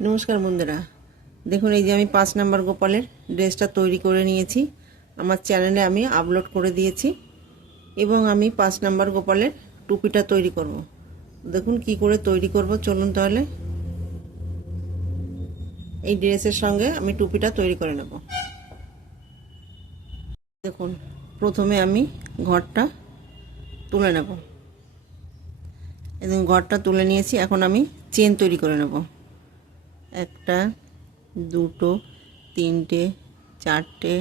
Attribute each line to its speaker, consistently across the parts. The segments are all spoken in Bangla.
Speaker 1: নমস্কার বন্ধুরা। দেখুন, এই যে আমি পাঁচ নাম্বার গোপালের ড্রেসটা তৈরি করে নিয়েছি। আমার চ্যানেলে আমি আপলোড করে দিয়েছি এবং আমি পাঁচ নাম্বার গোপালের টুপিটা তৈরি করব। দেখুন, কি করে তৈরি করব, চলুন তাহলে। এই ড্রেসের সঙ্গে আমি টুপিটা তৈরি করে নেব। দেখুন, প্রথমে আমি ঘরটা তুলে নেব। এবং ঘরটা তুলে নিয়েছি, এখন আমি চেন তৈরি করে নেব। একটা, দুটো, তিনটে, চারটে,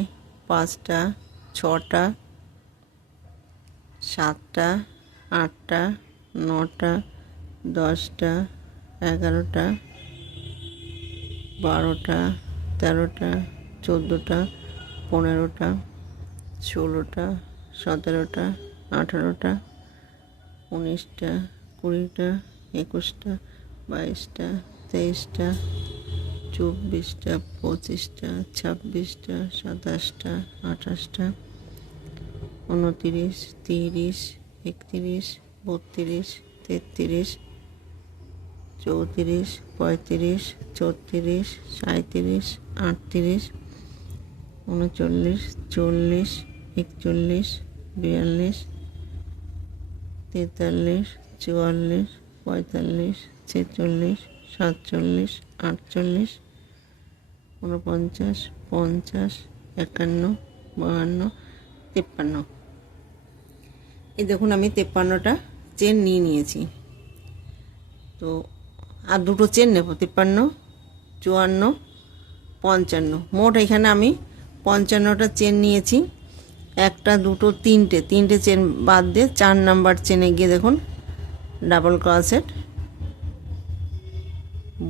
Speaker 1: পাঁচটা, ছটা, সাতটা, আটটা, নটা, দশটা, এগারোটা, বারোটা, তেরোটা, চোদ্দোটা, পনেরোটা, ষোলোটা, সতেরোটা, আঠারোটা, উনিশটা, কুড়িটা, একুশটা, বাইশটা, তেইশটা চব্বিশটা, পঁচিশটা, ছাব্বিশটা, সাতাশটা, আঠাশটা, উনতিরিশ, তিরিশ, একত্রিশ, বত্রিশ, তেত্রিশ, চৌত্রিশ, পঁয়ত্রিশ, ছত্রিশ সাঁত্রিশ আটত্রিশ, উনচল্লিশ, চল্লিশ, একচল্লিশ, বিয়াল্লিশ, তেতাল্লিশ, চুয়াল্লিশ, পঁয়তাল্লিশ, ছেচল্লিশ সাতচল্লিশ, আটচল্লিশ উনপঞ্চাশ পঞ্চাশ, একান্ন, বাহান্ন, তেপ্পান্ন। এই দেখুন, আমি তিপ্পান্নটা চেন নিয়ে নিয়েছি। তো আর দুটো চেন নেব, তিপ্পান্ন, চুয়ান্ন, পঞ্চান্ন। মোট এখানে আমি পঞ্চান্নটা চেন নিয়েছি। একটা, দুটো, তিনটে। তিনটে চেন বাদ দিয়ে চার নাম্বার চেনে গিয়ে দেখুন ডাবল ক্রসেট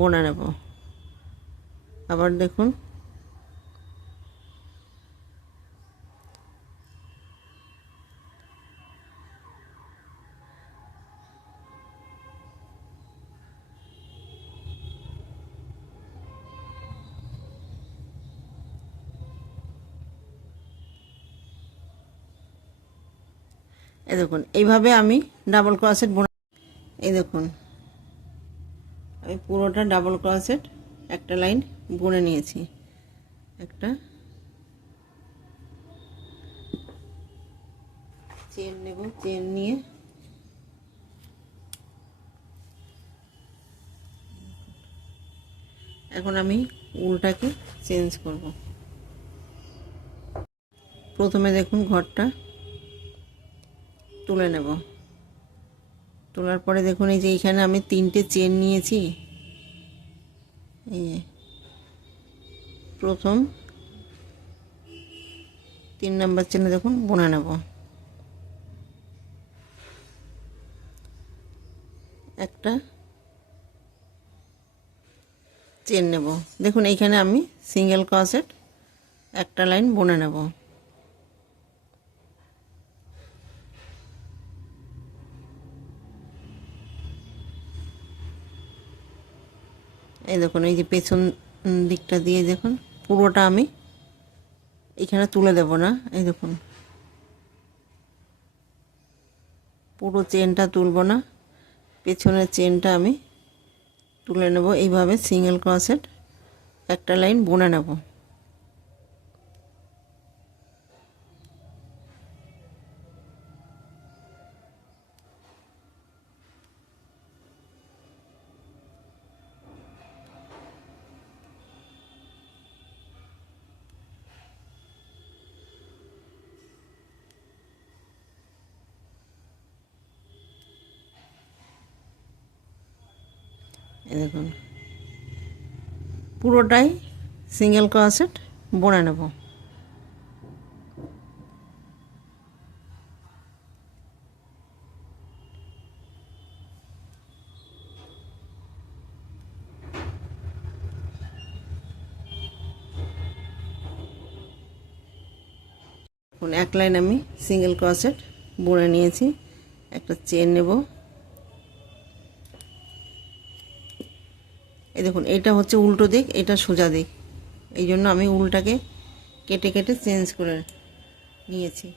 Speaker 1: বোনা নেব। আবার দেখুন। এই দেখুন এইভাবে আমি ডাবল ক্রসেট বোনা এই দেখুন। আমি পুরোটা ডাবল ক্রসেট একটা লাইন বুনে নিয়েছি। একটা চেন নেব চেন নিয়ে। এখন আমি উলটাকে চেঞ্জ করব। প্রথমে দেখুন ঘরটা তুলে নেব। তোলার পরে দেখুন এই যে এইখানে আমি তিনটে চেন নিয়েছি। এই প্রথম তিন নাম্বার চেনে দেখুন, বুনে নেব। একটা চেন নেব। দেখুন, এইখানে আমি সিঙ্গেল ক্রসেট একটা লাইন বুনে নেব। এই দেখুন, এই যে পেছন দিকটা দিয়ে দেখুন, পুরোটা আমি এখানে তুলে দেব না, এই দেখুন। পুরো চেনটা তুলব না, পেছনের চেনটা আমি তুলে নেব, এইভাবে সিঙ্গেল ক্রসেট একটা লাইন বুনে নেব। দেখুন। পুরোটাই সিঙ্গেল ক্রসেট বুনে নেব। এক লাইন আমি সিঙ্গেল ক্রসেট বুনে নিয়েছি। একটা চেন নেব। এই দেখুন, এটা হচ্ছে উল্টো দিক, এটা সোজা দিক। এই জন্য আমি উল্টাকে কেটে কেটে চেঞ্জ করে নিয়েছি।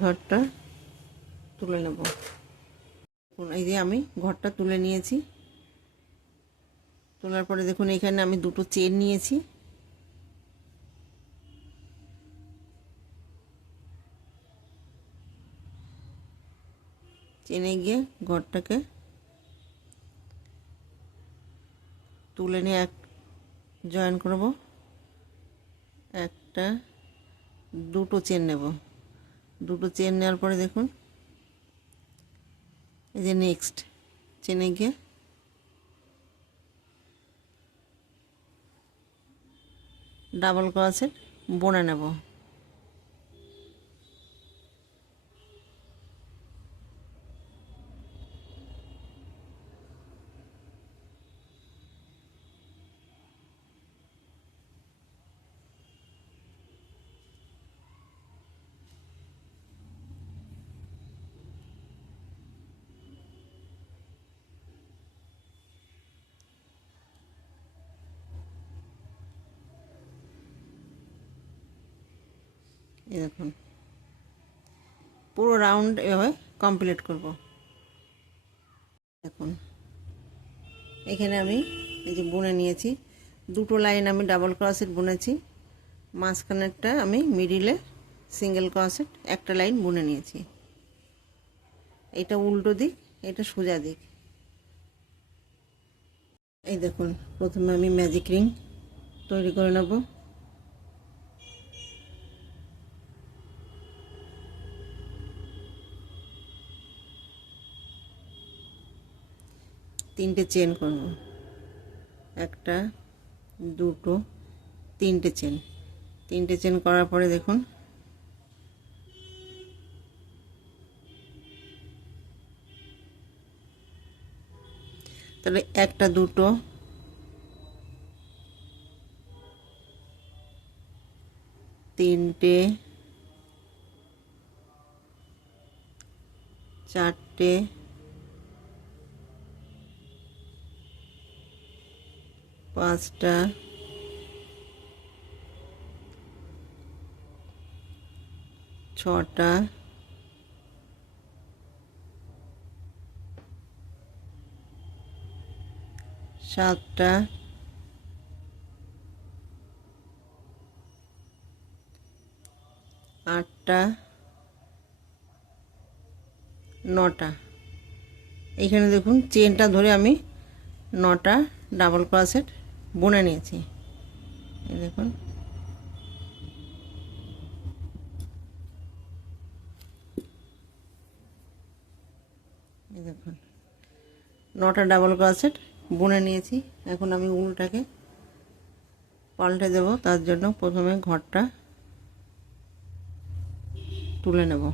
Speaker 1: ঘরটা তুলে নেব। দেখুন, এই যে আমি ঘরটা তুলে নিয়েছি। তোলার পরে দেখুন, এখানে আমি দুটো চেন নিয়েছি। চেনে গিয়ে ঘরটাকে তুলে নিয়ে এক, জয়েন করব। একটা, দুটো চেন নেব। দুটো চেন নেওয়ার পরে দেখুন, এই যে নেক্সট চেনে গিয়ে ডাবল ক্রসের বোনা নেব। এই দেখুন পুরো রাউন্ড এভাবে কমপ্লিট করব। দেখুন। এখানে আমি এই যে বুনে নিয়েছি। দুটো লাইন আমি ডাবল ক্রসেট বুনেছি। মাঝখানেরটা আমি মিডিলে সিঙ্গেল ক্রসেট একটা লাইন বুনে নিয়েছি। এটা উল্টো দিক, এটা সোজা দিক। এই দেখুন, প্রথমে আমি ম্যাজিক রিং তৈরি করে নেব। তিনটে চেন করব। একটা, দুটো, তিনটে চেন তিনটে চেন করার পরে দেখুন। তাহলে একটা, দুটো, তিনটে, চারটে পাঁচটা। ছটা। সাতটা। আটটা। নটা। এইখানে দেখুন চেনটা ধরে আমি নটা ডাবল ক্রসেট বুনে নিয়েছি। দেখুন। দেখুন। নটা ডাবল ক্রসেট বুনে নিয়েছি। এখন আমি উলটাকে পাল্টে দেব। তার জন্য প্রথমে ঘরটা তুলে নেব।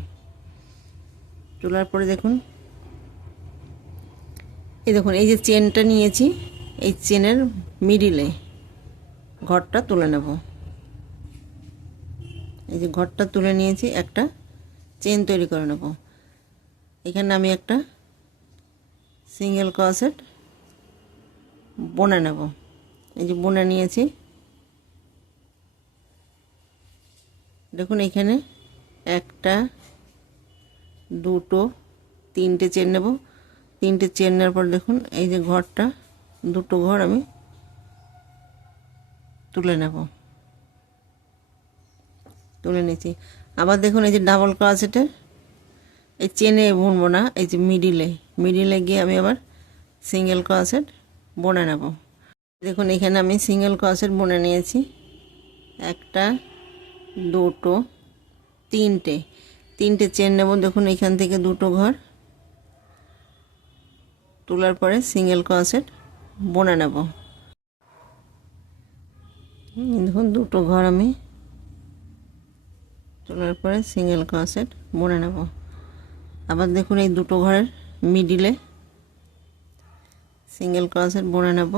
Speaker 1: তোলার পরে দেখুন। এই দেখুন, এই যে চেনটা নিয়েছি, এই চেনের মিডিলে ঘরটা তুলে নেব। এই যে ঘরটা তুলে নিয়েছি, একটা চেন তৈরি করে নেব। এখানে আমি একটা সিঙ্গেল ক্রসেট বনে নেব। এই যে বনে নিয়েছি। দেখুন, এখানে একটা, দুটো, তিনটে চেন নেব। তিনটে চেন নেওয়ার পর দেখুন, এই যে ঘরটা, দুটো ঘর আমি তুলে নেব। তুলে নিয়েছি আবার দেখুন এই যে ডাবল ক্রসেটের এই চেনে বুনবো না, এই যে মিডিলে মিডিলে গিয়ে আমি আবার সিঙ্গেল ক্রসেট বনে নেব। দেখুন এখানে আমি সিঙ্গেল ক্রসেট বনে নিয়েছি। একটা, দুটো, তিনটে। তিনটে চেন নেব। দেখুন এখান থেকে দুটো ঘর। তোলার পরে সিঙ্গেল ক্রসেট বনে নেব। দেখুন, দুটো ঘর আমি। তোলার পরে সিঙ্গেল ক্রসেট বনে নেব। আবার দেখুন এই দুটো ঘরের মিডিলে সিঙ্গেল ক্রসেট বনে নেব।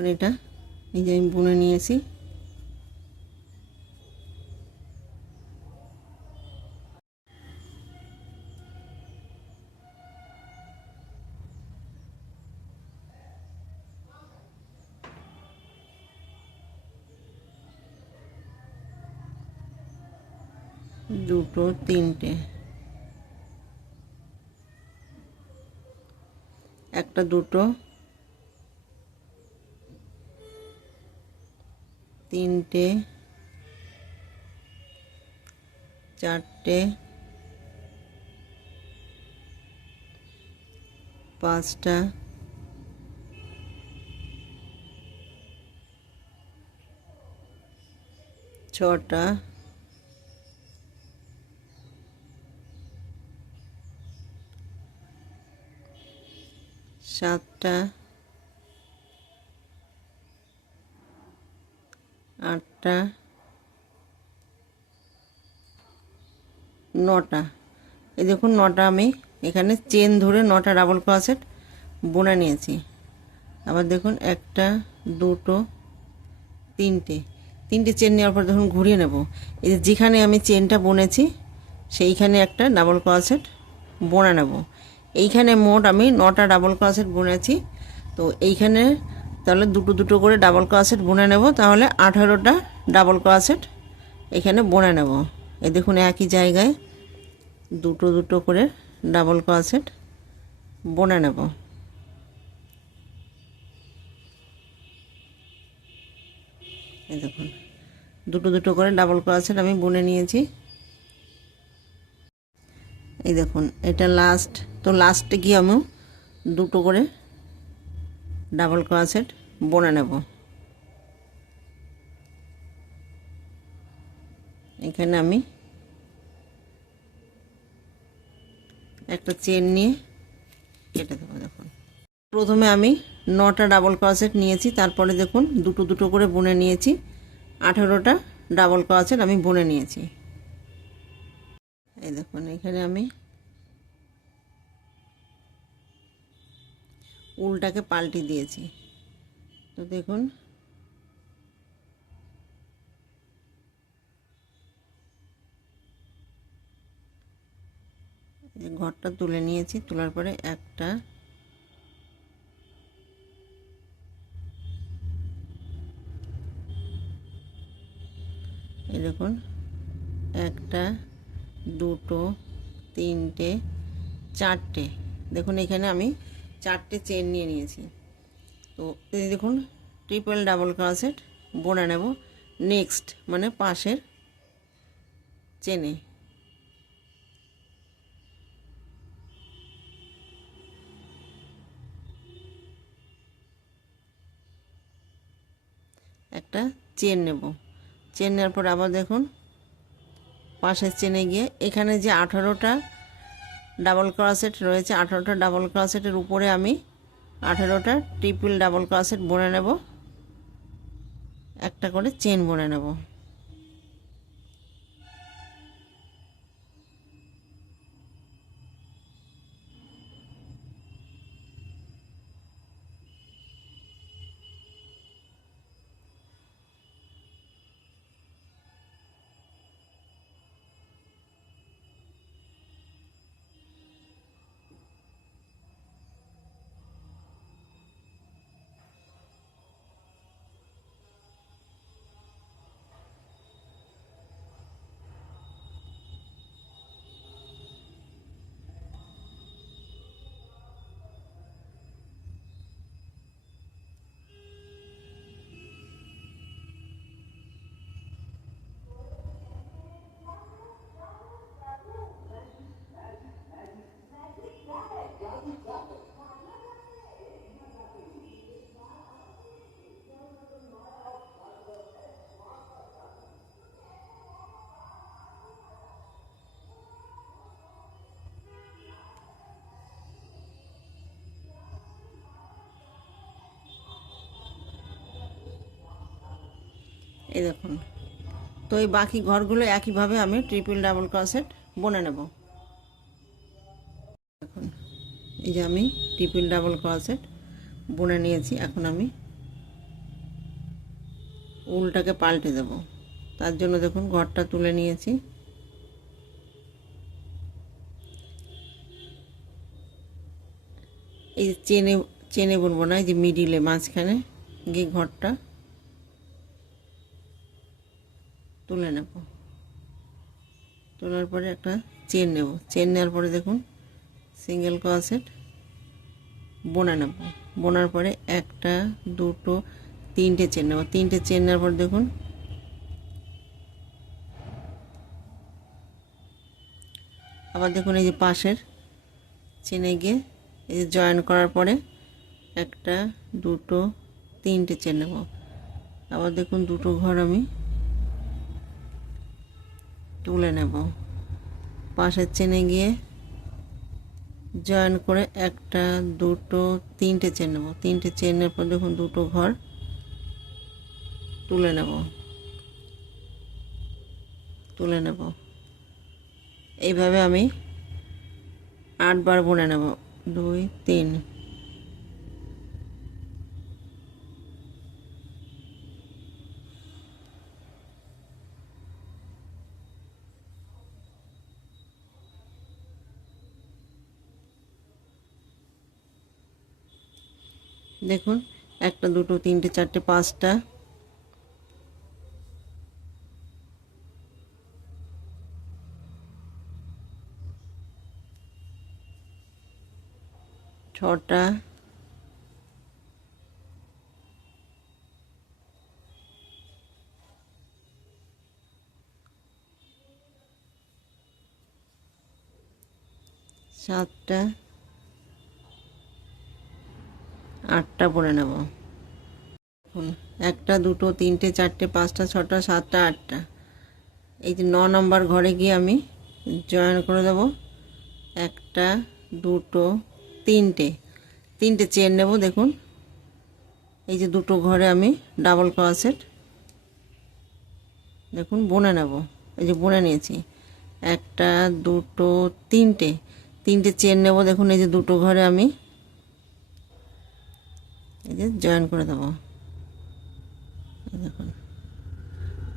Speaker 1: দেখুন এটা এই যে আমি বুনে নিয়েছি। দুটো তিনটে। একটা দুটো তিনটে চারটে। পাঁচটা। ছটা। সাতটা। আটটা নটা। এই দেখুন নটা আমি এখানে চেন ধরে নটা ডাবল ক্রসেট বোনা নিয়েছি। আবার দেখুন একটা, দুটো, তিনটে। তিনটে চেন নেওয়ার পর দেখুন ঘুরিয়ে নেব। এই যে যেখানে আমি চেনটা বুনেছি, সেইখানে একটা ডাবল ক্রসেট বোনা নেব। এইখানে মোট আমি নটা ডাবল ক্রসেট বুনেছি। তো এইখানে তাহলে দুটো দুটো করে ডাবল ক্রসেট বুনে নেব, তাহলে আঠারোটা ডাবল ক্রসেট এখানে বুনে নেব। এ দেখুন একই জায়গায় দুটো দুটো করে ডাবল ক্রসেট বুনে নেব। এই দেখুন, দুটো দুটো করে ডাবল ক্রসেট আমি বুনে নিয়েছি। এই দেখুন, এটা লাস্ট তো লাস্টে গিয়ে আমি দুটো করে ডাবল ক্রসেট, বনে নেব। এখানে আমি একটা চেন নিয়ে কেটে দেবো, দেখুন। প্রথমে আমি নটা ডাবল ক্রসেট নিয়েছি, তারপরে দেখুন, দুটো দুটো করে বুনে নিয়েছি। আঠেরোটা ডাবল ক্রসেট আমি বুনে নিয়েছি। এই দেখুন, এখানে আমি উলটাকে পাল্টে দিয়েছি। তো দেখুন। ঘরটা তুলে নিয়েছি। তোলার পরে একটা এই দেখুন, একটা, দুটো, তিনটে, চারটে। দেখুন, এখানে আমি চারটে চেন নিয়ে নিয়েছি। তো এই দেখুন ট্রিপল ডাবল ক্রসেট বোনা নেব। নেক্সট মানে পাশের চেনে একটা চেন নেব। চেন নেওয়ার পর আবার দেখুন, পাশের চেনে গিয়ে, এখানে যে আঠারোটা ডাবল ক্রসেট রয়েছে, আঠেরোটা ডাবল ক্রসেটের উপরে আমি আঠেরোটা ট্রিপল ডাবল ক্রসেট বনে নেব। একটা করে চেন বনে নেব। এই দেখুন। তো এই বাকি ঘরগুলো একইভাবে আমি ট্রিপল ডাবল ক্রসেট বনে নেব। দেখুন, এই যে আমি ট্রিপল ডাবল ক্রসেট বুনে নিয়েছি, এখন আমি উলটাকে পাল্টে দেব। তার জন্য দেখুন, ঘরটা তুলে নিয়েছি। এই চেনে চেনে বলব না, এই যে মিডিলে মাঝখানে গিয়ে ঘরটা তুলে নেব। তোলার পরে একটা চেন নেব। চেন নেওয়ার পরে দেখুন সিঙ্গেল ক্রসেট বোনা নেব। বোনার পরে একটা, দুটো, তিনটে চেন নেব। তিনটে চেন নেওয়ার পর দেখুন, আবার দেখুন এই যে পাশের চেনে গিয়ে এই যে জয়েন করার পরে একটা, দুটো, তিনটে চেন নেব। আবার দেখুন দুটো ঘর আমি তুলে নেব। পাশের চেনে গিয়ে জয়েন করে একটা, দুটো, তিনটে চেন নেব। তিনটে চেনের পর দেখুন দুটো ঘর তুলে নেব। তুলে নেব। এইভাবে আমি আটবার বুনে নেব। দুই, তিন। দেখুন একটা দুটো তিনটে চারটে পাঁচটা। ছটা। সাতটা। আটটা পরে নেব। দেখুন, একটা, দুটো, তিনটে, চারটে, পাঁচটা, ছটা, সাতটা, আটটা। এই যে ন নম্বর ঘরে গিয়ে আমি জয়েন করে দেব। একটা, দুটো, তিনটে। তিনটে চেন নেব, দেখুন। এই যে দুটো ঘরে আমি ডাবল ক্রসেট। দেখুন, বুনে নেব। এই যে বুনে নিয়েছি। একটা, দুটো, তিনটে। তিনটে চেন নেব, দেখুন, এই যে দুটো ঘরে আমি এই যে জয়েন করে দেবো। দেখুন।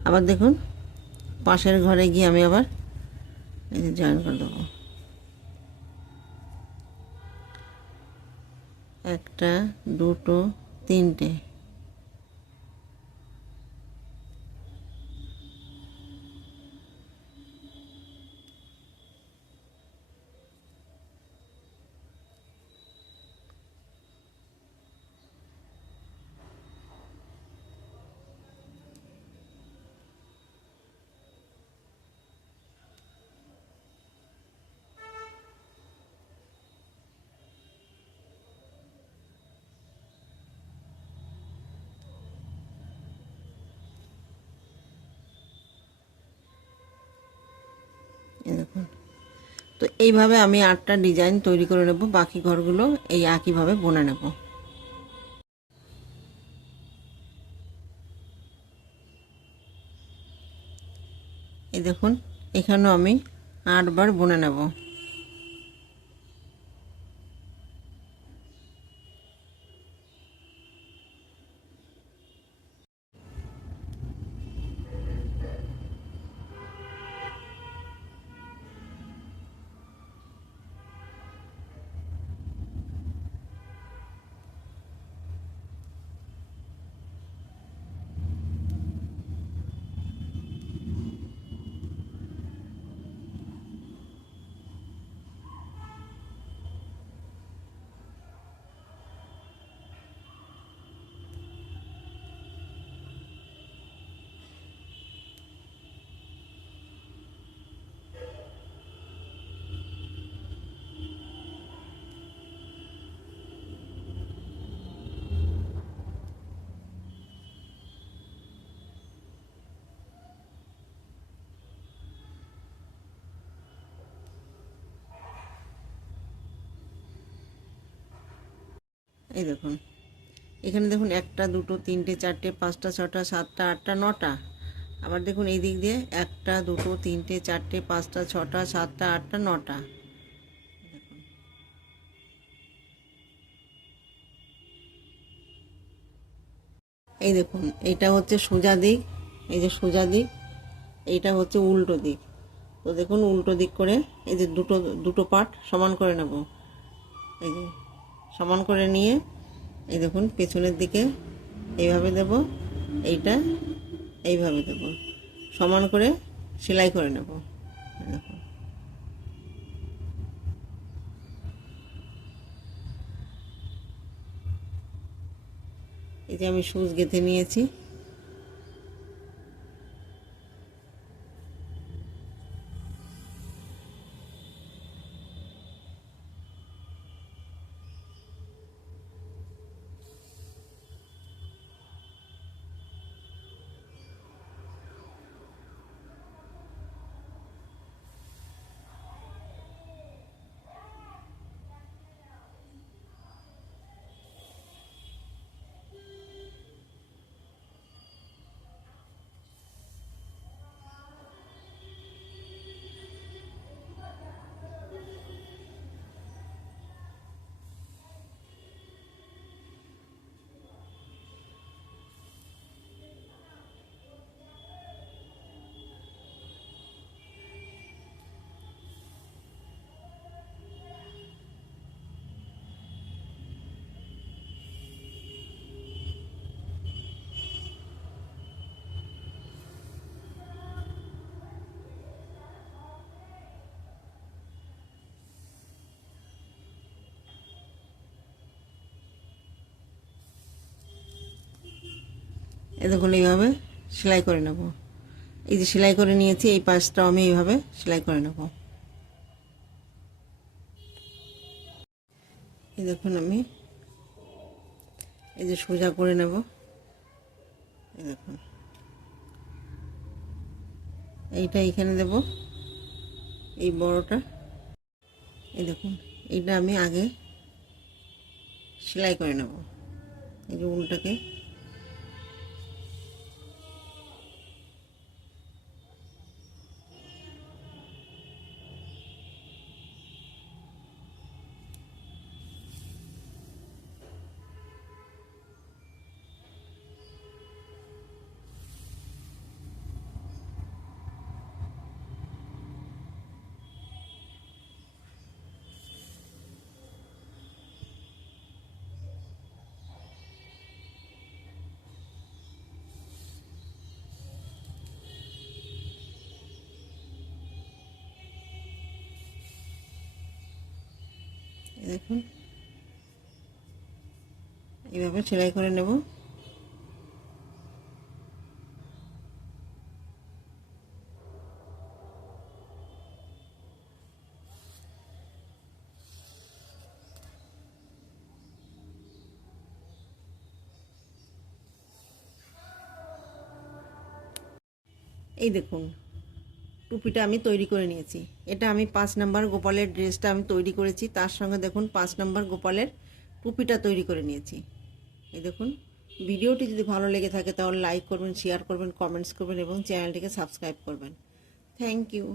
Speaker 1: আবার দেখুন, পাশের ঘরে গিয়ে আমি আবার এই যে জয়েন করে দেবো। একটা, দুটো, তিনটে। দেখুন। তো এইভাবে আমি আটটা ডিজাইন তৈরি করে নেব, বাকি ঘরগুলো এই একইভাবে বনে নেব। এই দেখুন, এখানেও আমি আটবার বনে নেব। এই দেখুন। এখানে দেখুন একটা, দুটো, তিনটে, চারটে, পাঁচটা, ছটা, সাতটা, আটটা, নটা। আবার দেখুন এই দিক দিয়ে একটা, দুটো, তিনটে, চারটে, পাঁচটা, ছটা, সাতটা, আটটা, নটা। এই দেখুন এইটা হচ্ছে সোজা দিক, এই যে সোজা দিক, এইটা হচ্ছে উল্টো দিক। তো দেখুন উল্টো দিক করে এই যে দুটো দুটো পার্ট সমান করে নেব। এই যে সমান করে নিয়ে, এই দেখুন, পেছনের দিকে এইভাবে দেব, এইটা এইভাবে দেব। সমান করে সেলাই করে নেব। দেখুন। এই যে আমি সুচ গেঁথে নিয়েছি। এই দেখুন এইভাবে সেলাই করে নেব। এই যে সেলাই করে নিয়েছি, এই পাশটাও আমি এইভাবে সেলাই করে নেব। এই দেখুন আমি, এই যে সোজা করে নেব। এই দেখুন। এইটা এখানে দেব, এই বড়টা। এই দেখুন, এইটা আমি আগে সেলাই করে নেব। এই যে উলটাকে দেখুন। এইভাবে সেলাই করে নেব। এই দেখুন। টুপিটা আমি তৈরি করে নিয়েছি। এটা আমি পাঁচ নাম্বার গোপালের ড্রেসটা আমি তৈরি করেছি। তার সঙ্গে দেখুন পাঁচ নাম্বার গোপালের টুপিটা তৈরি করে নিয়েছি। এই দেখুন, ভিডিওটি যদি ভালো লেগে থাকে তাহলে লাইক করবেন শেয়ার করবেন কমেন্টস করবেন এবং চ্যানেলটিকে সাবস্ক্রাইব করবেন। Thank you